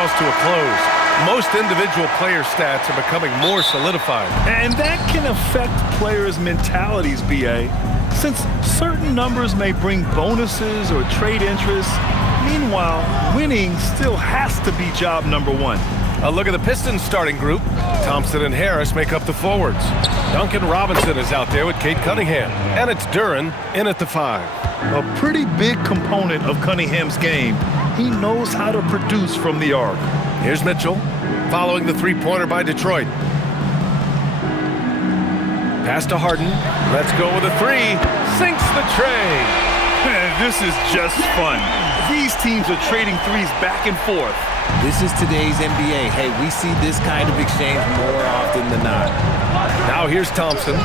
draws to a close. Most individual player stats are becoming more solidified. And that can affect players' mentalities, B.A., since certain numbers may bring bonuses or trade interest. Meanwhile, winning still has to be job number one. A look at the Pistons starting group. Thompson and Harris make up the forwards. Duncan Robinson is out there with Cade Cunningham. And it's Duren in at the 5. A pretty big component of Cunningham's game. He knows how to produce from the arc. Here's Mitchell, following the three-pointer by Detroit. Pass to Harden. Let's go with a 3. Sinks the tray. This is just fun. These teams are trading threes back and forth. This is today's NBA. Hey, we see this kind of exchange more often than not. Now here's Thompson,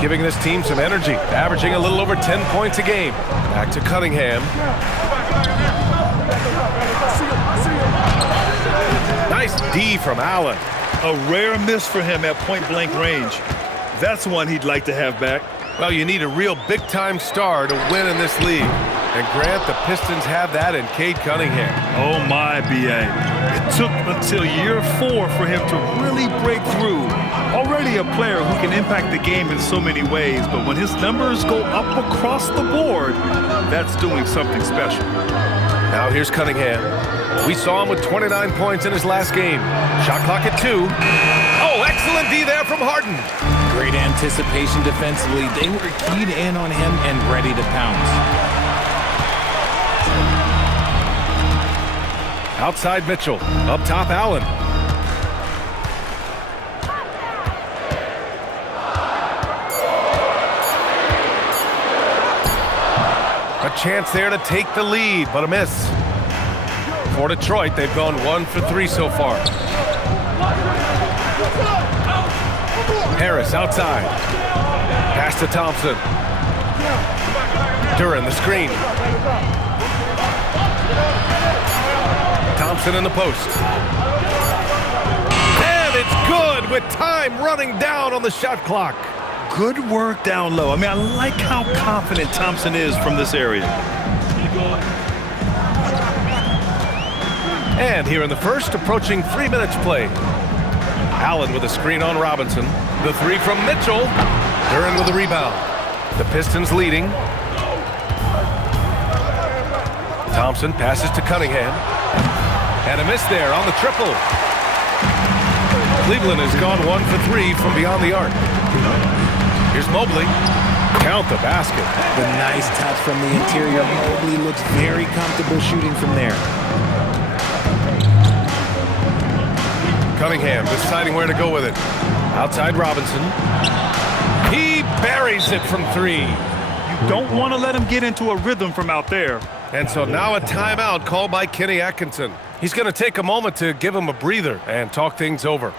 giving this team some energy, averaging a little over 10 points a game. Back to Cunningham. Nice D from Allen. A rare miss for him at point-blank range. That's one he'd like to have back. Well, you need a real big-time star to win in this league. And Grant, the Pistons have that in Cade Cunningham. Oh my, B.A. It took until year 4 for him to really break through. Already a player who can impact the game in so many ways, but when his numbers go up across the board, that's doing something special. Now here's Cunningham. We saw him with 29 points in his last game. Shot clock at 2. Oh, excellent D there from Harden. Great anticipation defensively. They were keyed in on him and ready to pounce. Outside Mitchell. Up top Allen. A chance there to take the lead, but a miss. For Detroit, they've gone 1 for 3 so far. Harris outside. Pass to Thompson. Duren the screen. Thompson in the post. And it's good with time running down on the shot clock. Good work down low. I mean, I like how confident Thompson is from this area. And here in the first, approaching 3 minutes played. Allen with a screen on Robinson. The 3 from Mitchell. Duren with a rebound. The Pistons leading. Thompson passes to Cunningham. And a miss there on the triple. Cleveland has gone 1 for 3 from beyond the arc. Here's Mobley. Count the basket. The nice touch from the interior. Mobley looks very comfortable shooting from there. Cunningham deciding where to go with it. Outside Robinson. He buries it from 3. You don't want to let him get into a rhythm from out there. And so now a timeout called by Kenny Atkinson. He's going to take a moment to give him a breather and talk things over.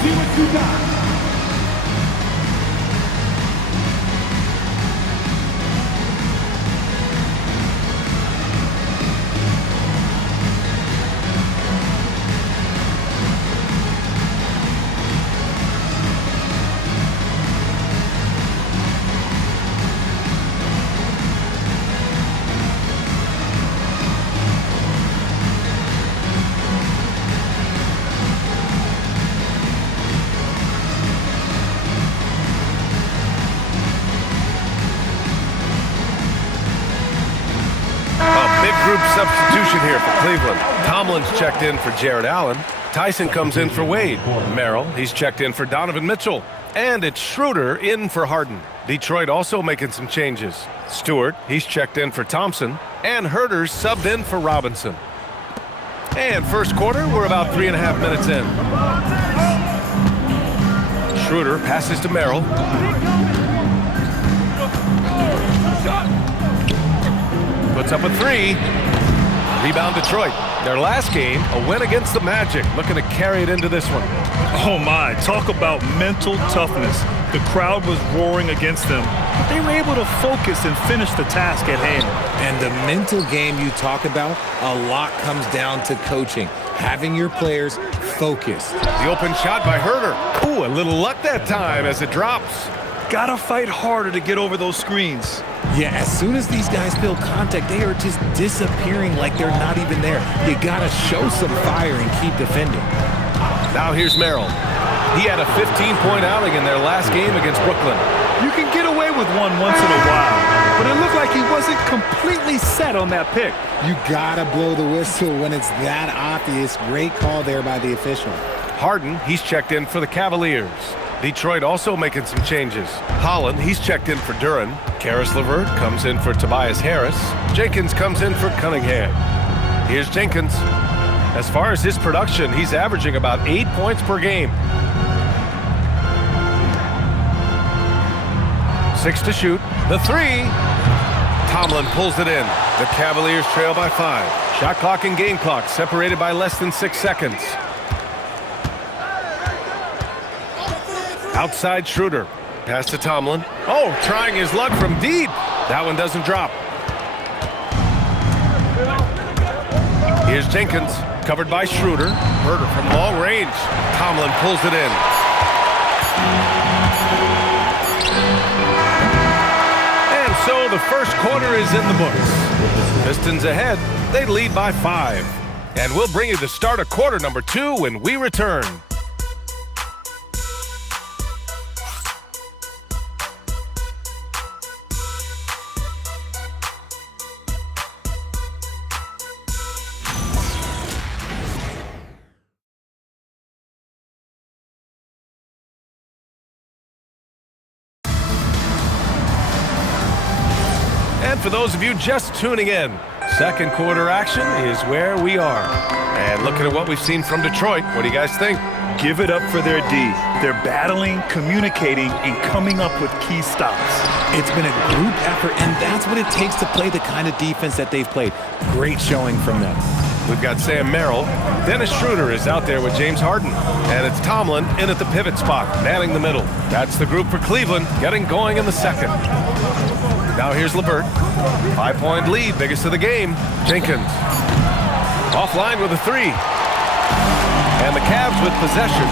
See what you got. Group substitution here for Cleveland. Tomlin's checked in for Jared Allen. Tyson comes in for Wade. Merrill, he's checked in for Donovan Mitchell. And it's Schroeder in for Harden. Detroit also making some changes. Stewart, he's checked in for Thompson. And Herter's subbed in for Robinson. And first quarter, we're about 3.5 minutes in. Schroeder passes to Merrill. Puts puts up a three. Rebound Detroit. Their last game, a win against the Magic, looking to carry it into this one. Oh my, talk about mental toughness. The crowd was roaring against them, but they were able to focus and finish the task at hand. And the mental game you talk about, a lot comes down to coaching, having your players focused. The open shot by Herter. Ooh, a little luck that time as it drops. Gotta fight harder to get over those screens. Yeah, as soon as these guys feel contact, they are just disappearing like they're not even there. You gotta show some fire and keep defending. Now here's Merrill. He had a 15-point outing in their last game against Brooklyn. You can get away with one once in a while, but it looked like he wasn't completely set on that pick. You gotta blow the whistle when it's that obvious. Great call there by the official. Harden, he's checked in for the Cavaliers. Detroit also making some changes. Holland, he's checked in for Duren. Karis LeVert comes in for Tobias Harris. Jenkins comes in for Cunningham. Here's Jenkins. As far as his production, he's averaging about 8 points per game. 6 to shoot. The three. Tomlin pulls it in. The Cavaliers trail by 5. Shot clock and game clock separated by less than 6 seconds. Outside Schroeder. Pass to Tomlin. Oh, trying his luck from deep. That one doesn't drop. Here's Jenkins. Covered by Schroeder. Herter from long range. Tomlin pulls it in. And so the first quarter is in the books. Pistons ahead. They lead by 5. And we'll bring you the start of quarter number 2 when we return. And for those of you just tuning in, second quarter action is where we are. And looking at what we've seen from Detroit, what do you guys think? Give it up for their D. They're battling, communicating, and coming up with key stops. It's been a group effort, and that's what it takes to play the kind of defense that they've played. Great showing from them. We've got Sam Merrill. Dennis Schroeder is out there with James Harden. And it's Tomlin in at the pivot spot, manning the middle. That's the group for Cleveland, getting going in the second. Now here's LeVert. 5-point lead, biggest of the game. Jenkins. Offline with a three. And the Cavs with possession.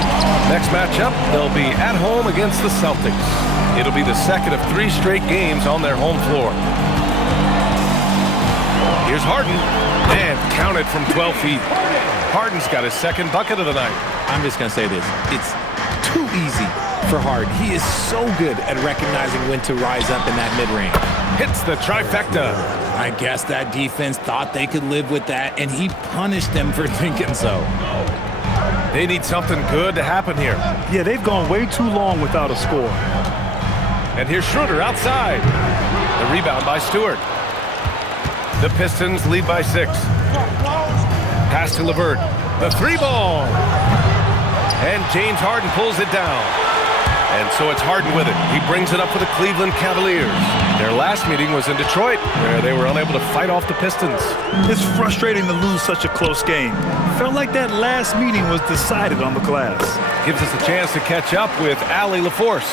Next matchup, they'll be at home against the Celtics. It'll be the second of 3 straight games on their home floor. Here's Harden. And counted from 12 feet. Harden's got his second bucket of the night. I'm just going to say this. It's too easy for Harden. He is so good at recognizing when to rise up in that mid-range. Hits the trifecta. I guess that defense thought they could live with that, and he punished them for thinking so. They need something good to happen here. Yeah, they've gone way too long without a score. And here's Schroeder outside. The rebound by Stewart. The Pistons lead by 6. Pass to LeVert. The 3-ball. And James Harden pulls it down. And so it's Harden with it. He brings it up for the Cleveland Cavaliers. Their last meeting was in Detroit, where they were unable to fight off the Pistons. It's frustrating to lose such a close game. Felt like that last meeting was decided on the glass. Gives us a chance to catch up with Allie LaForce.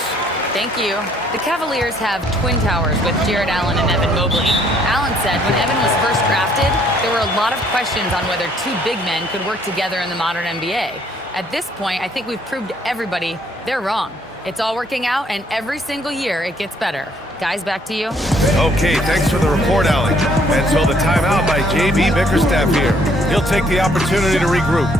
Thank you. The Cavaliers have twin towers with Jared Allen and Evan Mobley. Allen said when Evan was first drafted, there were a lot of questions on whether 2 big men could work together in the modern NBA. At this point, I think we've proved to everybody they're wrong. It's all working out, and every single year it gets better. Guys, back to you. Okay, thanks for the report, Allie. And so the timeout by J.B. Bickerstaff here. He'll take the opportunity to regroup.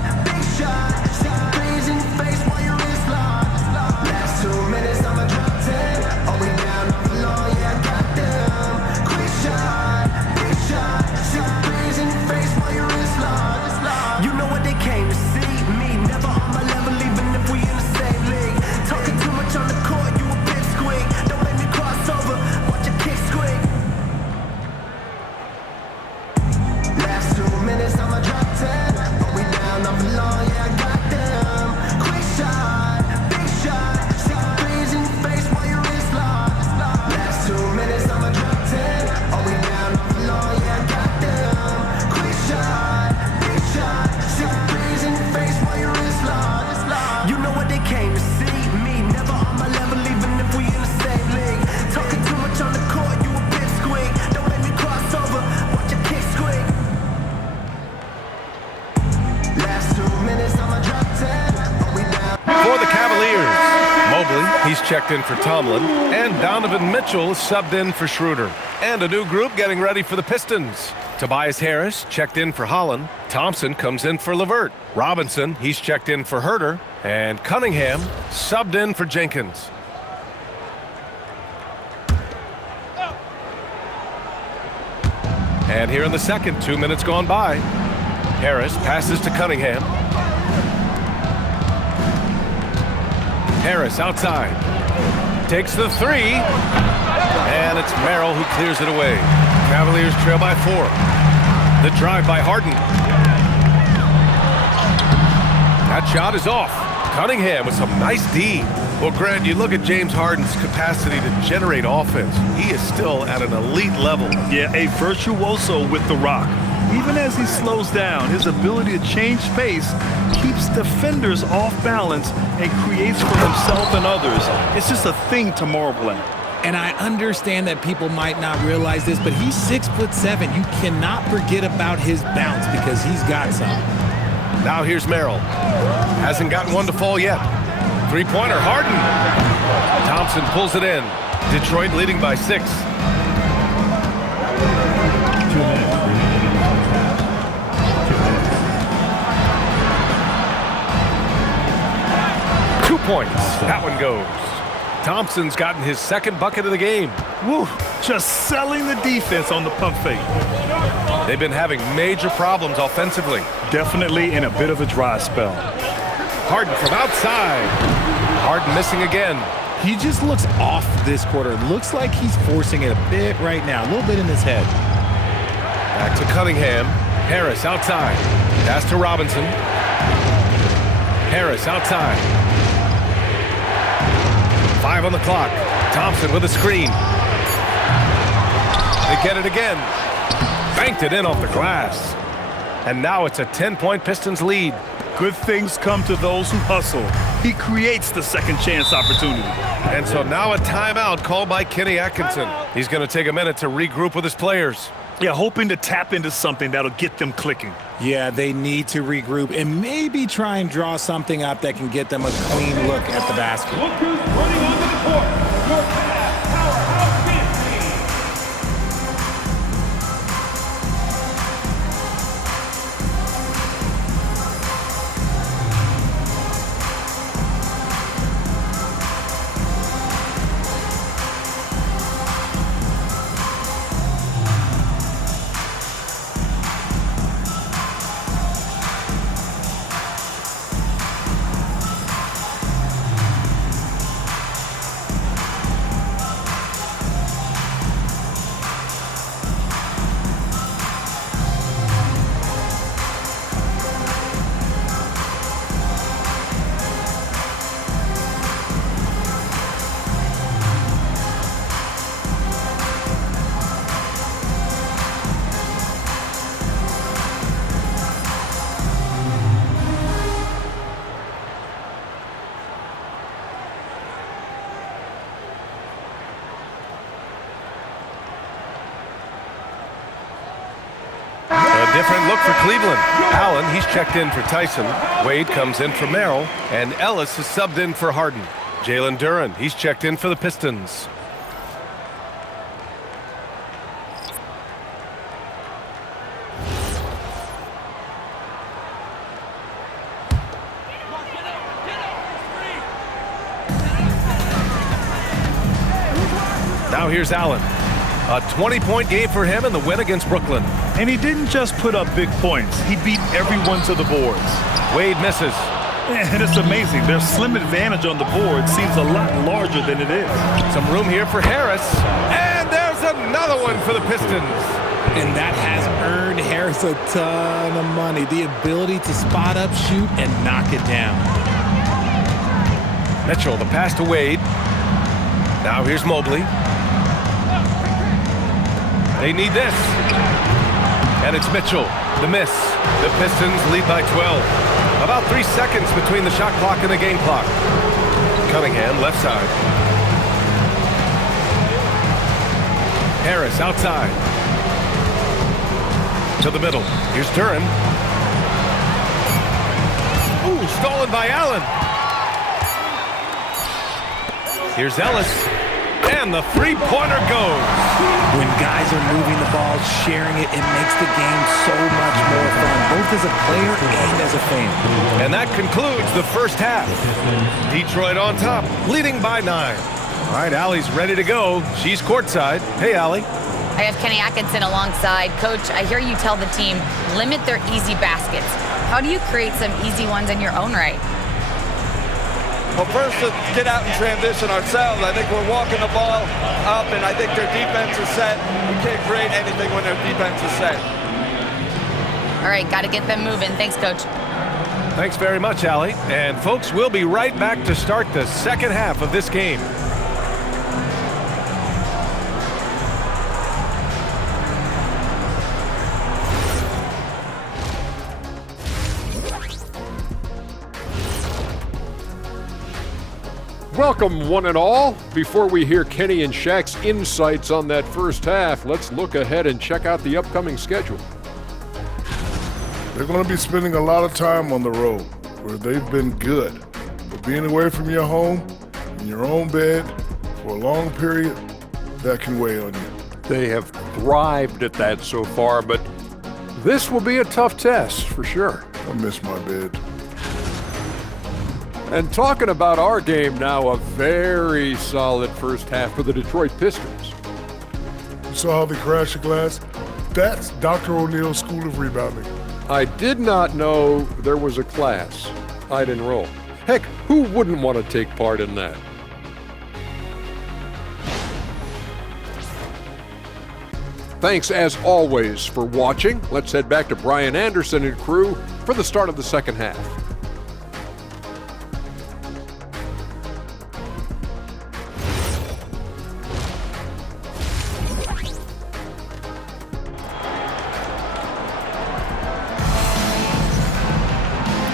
checked in for Tomlin, and Donovan Mitchell is subbed in for Schroeder. And a new group getting ready for the Pistons. Tobias Harris checked in for Holland. Thompson comes in for LeVert. Robinson, he's checked in for Herter. And Cunningham subbed in for Jenkins. And here in the second, 2 minutes gone by. Harris passes to Cunningham. Harris outside. Takes the three. And it's Merrill who clears it away. Cavaliers trail by 4. The drive by Harden. That shot is off. Cunningham with some nice D. Well, Grant, you look at James Harden's capacity to generate offense. He is still at an elite level. Yeah, a virtuoso with the rock. Even as he slows down, his ability to change pace keeps defenders off balance and creates for himself and others. It's just a thing to marvel at. And I understand that people might not realize this, but he's 6'7". You cannot forget about his bounce because he's got some. Now here's Merrill. Hasn't gotten one to fall yet. Three-pointer, Harden. Thompson pulls it in. Detroit leading by 6. 2 minutes. 2 points. That one goes. Thompson's gotten his second bucket of the game. Woo, just selling the defense on the pump fake. They've been having major problems offensively. Definitely in a bit of a dry spell. Harden from outside. Harden missing again. He just looks off this quarter. Looks like he's forcing it a bit right now. A little bit in his head. Back to Cunningham. Harris outside. Pass to Robinson. Harris outside. 5 on the clock. Thompson with a screen. They get it again. Banked it in off the glass. And now it's a 10-point Pistons lead. Good things come to those who hustle. He creates the second chance opportunity. And so now a timeout called by Kenny Atkinson. He's going to take a minute to regroup with his players. Yeah, hoping to tap into something that'll get them clicking. Yeah, they need to regroup and maybe try and draw something up that can get them a clean look at the basket. Look who's running onto the court. Your powerhouse team. Different look for Cleveland. Allen, he's checked in for Tyson. Wade comes in for Merrill. And Ellis is subbed in for Harden. Jalen Duren, he's checked in for the Pistons. Now here's Allen. A 20-point game for him in the win against Brooklyn. And he didn't just put up big points. He beat everyone to the boards. Wade misses. And it's amazing. Their slim advantage on the board seems a lot larger than it is. Some room here for Harris. And there's another one for the Pistons. And that has earned Harris a ton of money. The ability to spot up, shoot, and knock it down. Mitchell, the pass to Wade. Now here's Mobley. They need this. And it's Mitchell. The miss. The Pistons lead by 12. About 3 seconds between the shot clock and the game clock. Cunningham, left side. Harris outside. To the middle. Here's Duren. Ooh, stolen by Allen. Here's Ellis. And the three-pointer goes. When guys are moving the ball, sharing it, it makes the game so much more fun, both as a player and as a fan. And that concludes the first half. Detroit on top, leading by 9. All right, Allie's ready to go. She's courtside. Hey, Allie. I have Kenny Atkinson alongside. Coach, I hear you tell the team, limit their easy baskets. How do you create some easy ones in your own right? Well, first, let's get out and transition ourselves. I think we're walking the ball up, and I think their defense is set. We can't create anything when their defense is set. All right, got to get them moving. Thanks, Coach. Thanks very much, Allie. And, folks, we'll be right back to start the second half of this game. Welcome, one and all. Before we hear Kenny and Shaq's insights on that first half, let's look ahead and check out the upcoming schedule. They're going to be spending a lot of time on the road, where they've been good. But being away from your home, in your own bed, for a long period, that can weigh on you. They have thrived at that so far, but this will be a tough test for sure. I miss my bed. And talking about our game now, a very solid first half for the Detroit Pistons. You saw how they crashed the glass? That's Dr. O'Neill's School of Rebounding. I did not know there was a class I'd enroll. Heck, who wouldn't want to take part in that? Thanks, as always, for watching. Let's head back to Brian Anderson and crew for the start of the second half.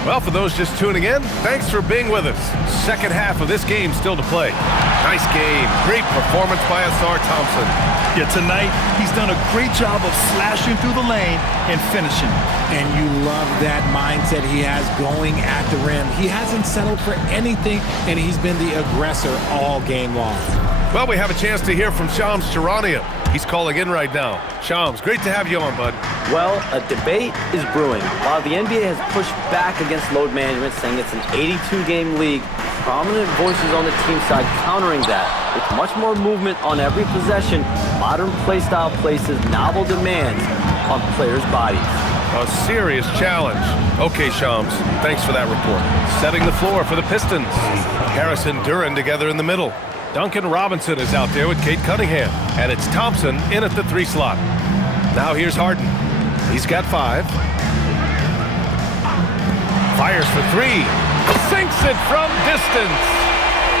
Well, for those just tuning in, thanks for being with us. Second half of this game still to play. Nice game. Great performance by Ausar Thompson. Yeah, tonight he's done a great job of slashing through the lane and finishing. And you love that mindset he has going at the rim. He hasn't settled for anything, and he's been the aggressor all game long. Well, we have a chance to hear from Shams Charania. He's calling in right now. Shams, great to have you on, bud. Well, a debate is brewing. While the NBA has pushed back against load management, saying it's an 82-game league, prominent voices on the team side countering that. With much more movement on every possession, modern play style places novel demands on players' bodies. A serious challenge. Okay, Shams, thanks for that report. Setting the floor for the Pistons. Harris and Duren together in the middle. Duncan Robinson is out there with Cade Cunningham. And it's Thompson in at the 3 slot. Now here's Harden. He's got 5. Fires for 3. Sinks it from distance.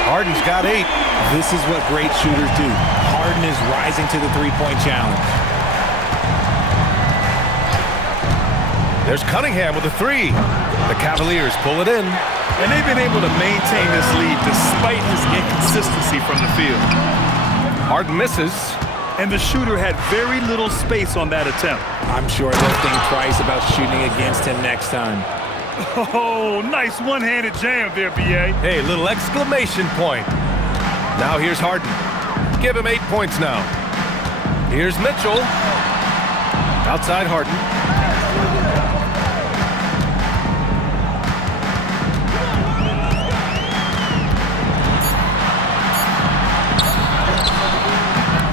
Harden's got 8. This is what great shooters do. Harden is rising to the three-point challenge. There's Cunningham with a 3. The Cavaliers pull it in. And they've been able to maintain this lead despite his inconsistency from the field. Harden misses. And the shooter had very little space on that attempt. I'm sure they'll think twice about shooting against him next time. Oh, nice one-handed jam there, B.A. Hey, little exclamation point. Now here's Harden. Give him 8 points now. Here's Mitchell. Outside Harden.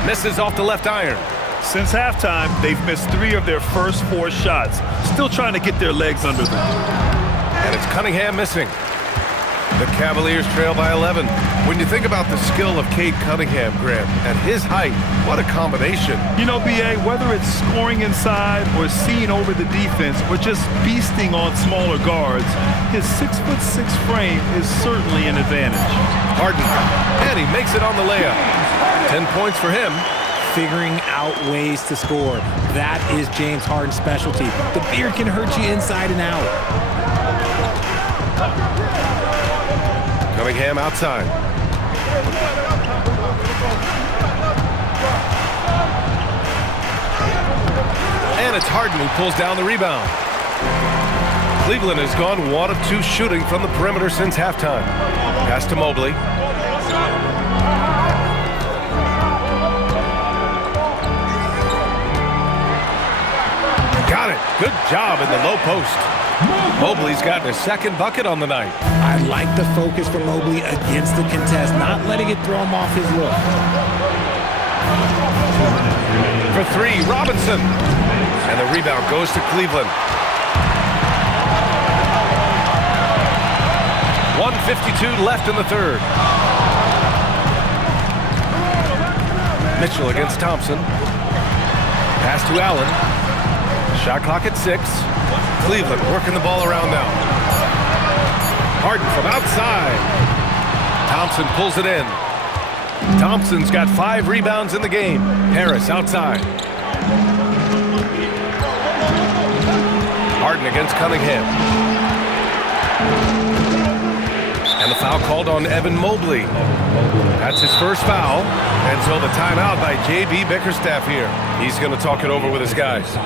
Misses off the left iron. Since halftime, they've missed 3 of their first 4 shots. Still trying to get their legs under them. And it's Cunningham missing. The Cavaliers trail by 11. When you think about the skill of Cade Cunningham, Graham, and his height, what a combination. You know, B.A., whether it's scoring inside or seeing over the defense or just beasting on smaller guards, his 6'6" frame is certainly an advantage. Harden, and he makes it on the layup. 10 points for him. Figuring out ways to score. That is James Harden's specialty. The beard can hurt you inside and out. Cunningham outside. And it's Harden who pulls down the rebound. Cleveland has gone 1 of 2 shooting from the perimeter since halftime. Pass to Mobley. job in the low post. Mobley's gotten his second bucket on the night. I like the focus for Mobley against the contest, not letting it throw him off his look. For three, Robinson. And the rebound goes to Cleveland. 1:52 left in the third. Mitchell against Thompson. Pass to Allen. Shot clock at 6. Cleveland working the ball around now. Harden from outside. Thompson pulls it in. Thompson's got 5 rebounds in the game. Harris outside. Harden against Cunningham. And the foul called on Evan Mobley. That's his first foul. And so the timeout by J.B. Bickerstaff here. He's going to talk it over with his guys.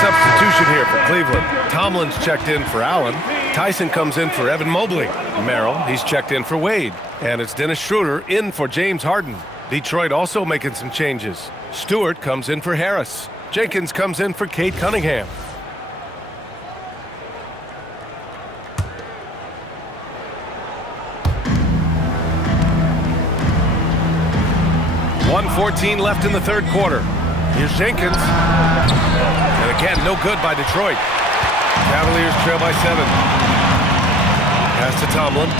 Substitution here for Cleveland. Tomlin's checked in for Allen. Tyson comes in for Evan Mobley. Merrill, he's checked in for Wade. And it's Dennis Schroeder in for James Harden. Detroit also making some changes. Stewart comes in for Harris. Jenkins comes in for Cade Cunningham. .114 left in the third quarter. Here's Jenkins. And again, no good by Detroit. Cavaliers trail by 7. Pass to Tomlin.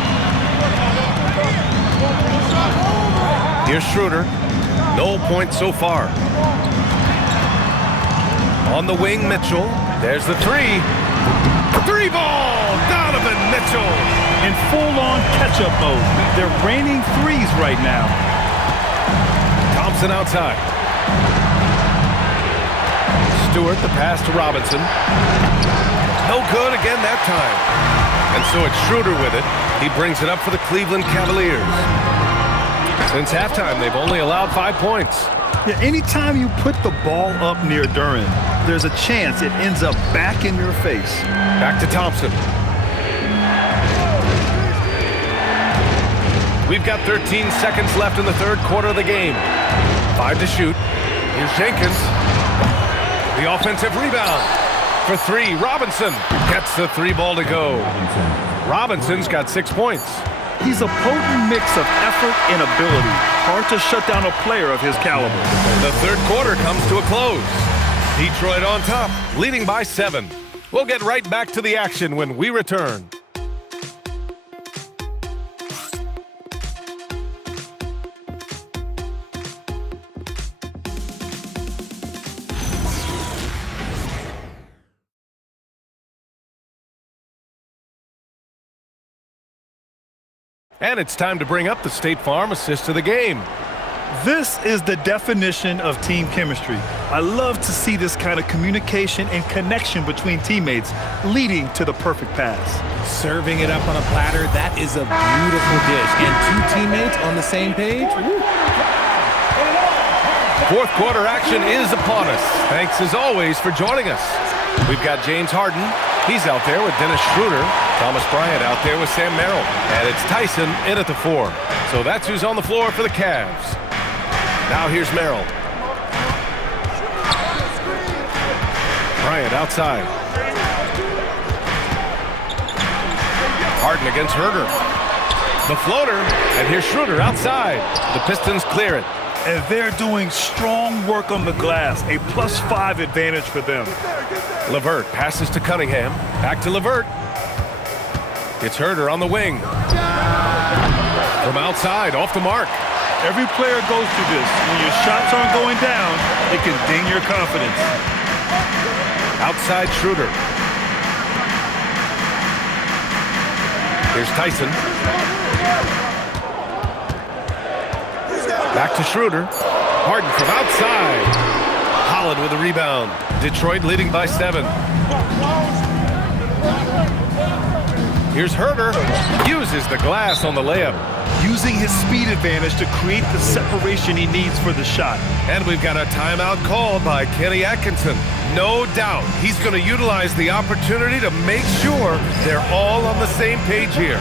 Here's Schroeder. No points so far. On the wing, Mitchell. There's the 3. 3 ball! Donovan Mitchell! In full-on catch-up mode. They're raining threes right now. Thompson outside. Stewart, the pass to Robinson. No good again that time. And so it's Schroeder with it. He brings it up for the Cleveland Cavaliers. Since halftime, they've only allowed 5 points. Yeah, anytime you put the ball up near Duren, there's a chance it ends up back in your face. Back to Thompson. We've got 13 seconds left in the third quarter of the game. 5 to shoot. Here's Jenkins. The offensive rebound. For 3, Robinson gets the 3 ball to go. Robinson's got 6 points. He's a potent mix of effort and ability. Hard to shut down a player of his caliber. The third quarter comes to a close. Detroit on top, leading by 7. We'll get right back to the action when we return. And it's time to bring up the State Farm assist of the game. This is the definition of team chemistry. I love to see this kind of communication and connection between teammates leading to the perfect pass. Serving it up on a platter, that is a beautiful dish. And 2 teammates on the same page. Woo. Fourth quarter action is upon us. Thanks as always for joining us. We've got James Harden. He's out there with Dennis Schroeder. Thomas Bryant out there with Sam Merrill. And it's Tyson in at the 4. So that's who's on the floor for the Cavs. Now here's Merrill. Bryant outside. Harden against Herder. The floater, and here's Schroeder outside. The Pistons clear it. And they're doing strong work on the glass, a +5 advantage for them. LeVert passes to Cunningham. Back to LeVert. It's Herder on the wing. From outside, off the mark. Every player goes through this. When your shots aren't going down, it can ding your confidence. Outside Schroeder. Here's Tyson. Back to Schroeder. Harden from outside. Holland with a rebound. Detroit leading by 7. Here's Herder. Uses the glass on the layup. Using his speed advantage to create the separation he needs for the shot. And we've got a timeout called by Kenny Atkinson. No doubt he's going to utilize the opportunity to make sure they're all on the same page here.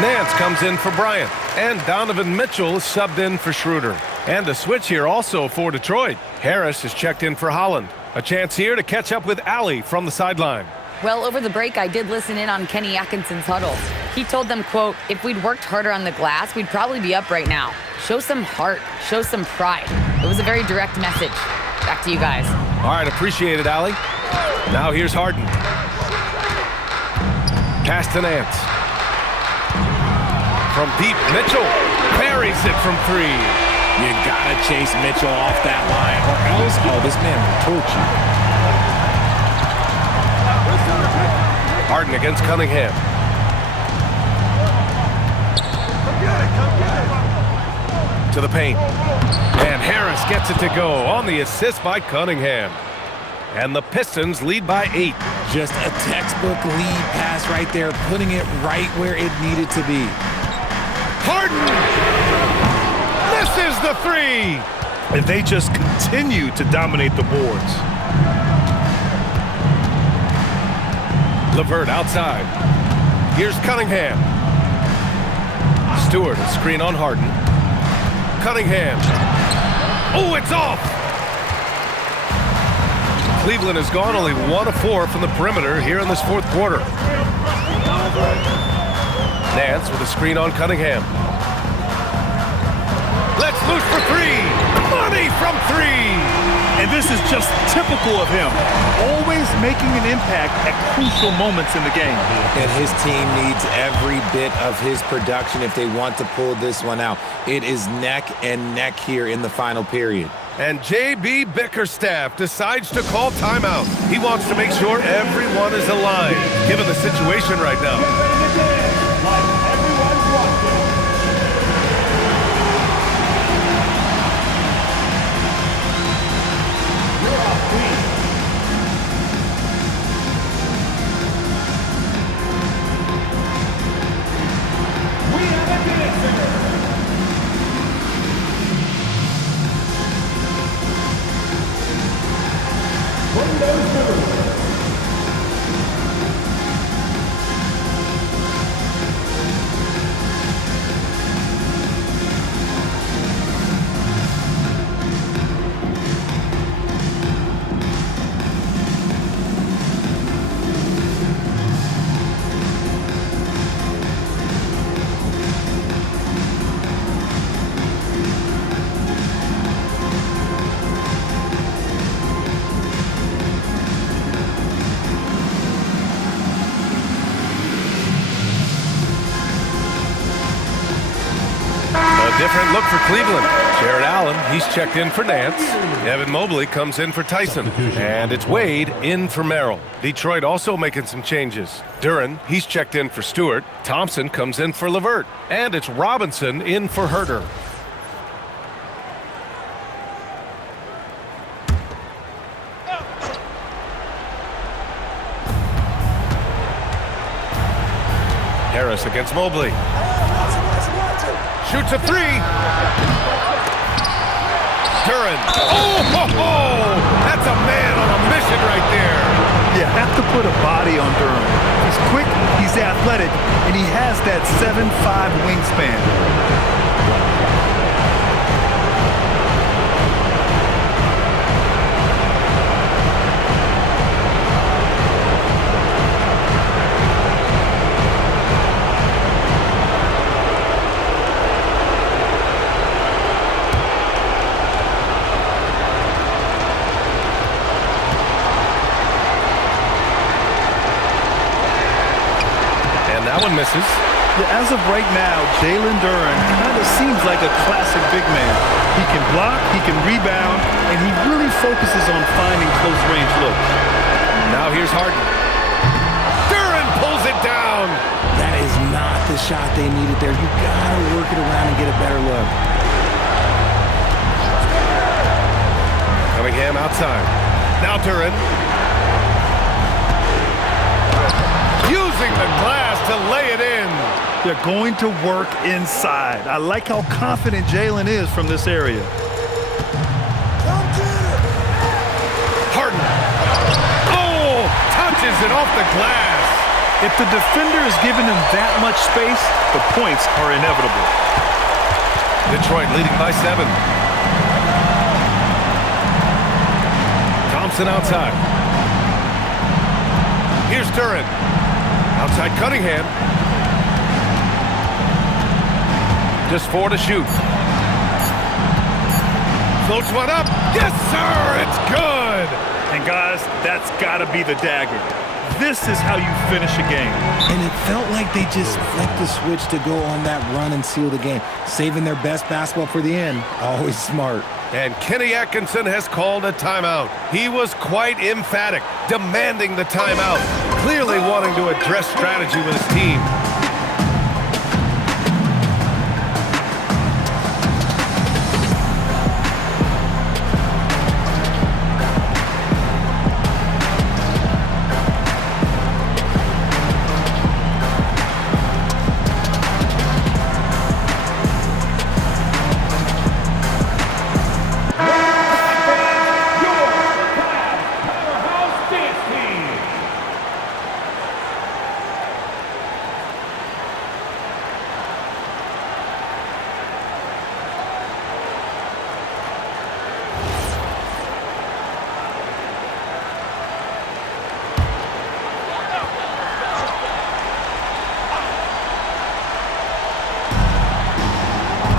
Nance comes in for Bryant, and Donovan Mitchell is subbed in for Schroeder. And a switch here also for Detroit. Harris is checked in for Holland. A chance here to catch up with Allie from the sideline. Well, over the break, I did listen in on Kenny Atkinson's huddle. He told them, quote, if we'd worked harder on the glass, we'd probably be up right now. Show some heart. Show some pride. It was a very direct message. Back to you guys. All right, appreciate it, Allie. Now here's Harden. Pass to Nance. From deep, Mitchell parries it from 3. You gotta chase Mitchell off that line, or else, this man will torch you. Harden against Cunningham. To the paint. And Harris gets it to go on the assist by Cunningham. And the Pistons lead by 8. Just a textbook lead pass right there, putting it right where it needed to be. Harden! This is the 3! And they just continue to dominate the boards. LeVert outside. Here's Cunningham. Stewart, a screen on Harden. Cunningham. Oh, it's off! Cleveland has gone only 1 of 4 from the perimeter here in this 4th quarter. Nance with a screen on Cunningham. Let's loose for 3. Money from 3. And this is just typical of him. Always making an impact at crucial moments in the game. And his team needs every bit of his production if they want to pull this one out. It is neck and neck here in the final period. And J.B. Bickerstaff decides to call timeout. He wants to make sure everyone is aligned, given the situation right now. A different look for Cleveland. Jared Allen, he's checked in for Nance. Evan Mobley comes in for Tyson. And it's Wade in for Merrill. Detroit also making some changes. Duren, he's checked in for Stewart. Thompson comes in for LeVert. And it's Robinson in for Herter. Harris against Mobley. Shoots a three. Duren. Oh, that's a man on a mission right there. You have to put a body on Duren. He's quick, he's athletic, and he has that 7'5" wingspan. That one misses. Yeah, as of right now, Jalen Duren kind of seems like a classic big man. He can block, he can rebound, and he really focuses on finding close-range looks. Now here's Harden. Duren pulls it down. That is not the shot they needed there. You gotta work it around and get a better look. Cunningham outside. Now Duren. Using the glass to lay it in. They're going to work inside. I like how confident Jalen is from this area. Harden. Oh, touches it off the glass. If the defender is giving him that much space, the points are inevitable. Detroit leading by 7. Thompson outside. Here's Duren. Outside Cunningham. Just 4 to shoot. Floats one up. Yes, sir. It's good. And guys, that's got to be the dagger. This is how you finish a game. And it felt like they just flipped the switch to go on that run and seal the game. Saving their best basketball for the end. Always smart. And Kenny Atkinson has called a timeout. He was quite emphatic, demanding the timeout, clearly wanting to address strategy with his team.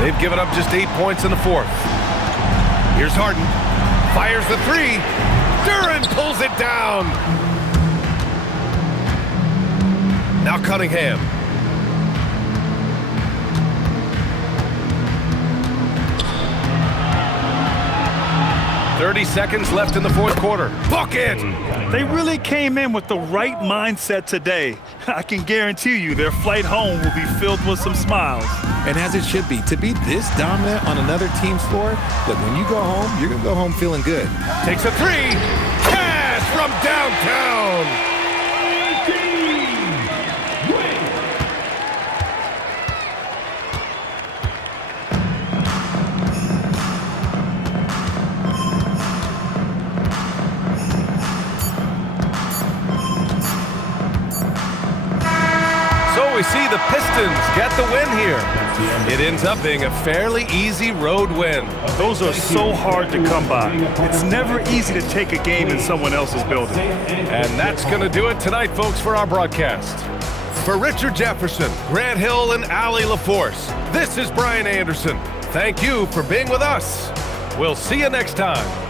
They've given up just 8 points in the 4th. Here's Harden. Fires the 3. Duren pulls it down. Now Cunningham. "30 seconds left in the 4th quarter. Bucket! They really came in with the right mindset today. I can guarantee you their flight home will be filled with some smiles. And as it should be, to be this dominant on another team's floor, look, when you go home, you're going to go home feeling good. Takes a 3. Cash from downtown. We see the Pistons get the win here. It ends up being a fairly easy road win. Those are so hard to come by. It's never easy to take a game in someone else's building. And that's going to do it tonight, folks, for our broadcast. For Richard Jefferson, Grant Hill, and Allie LaForce, this is Brian Anderson. Thank you for being with us. We'll see you next time.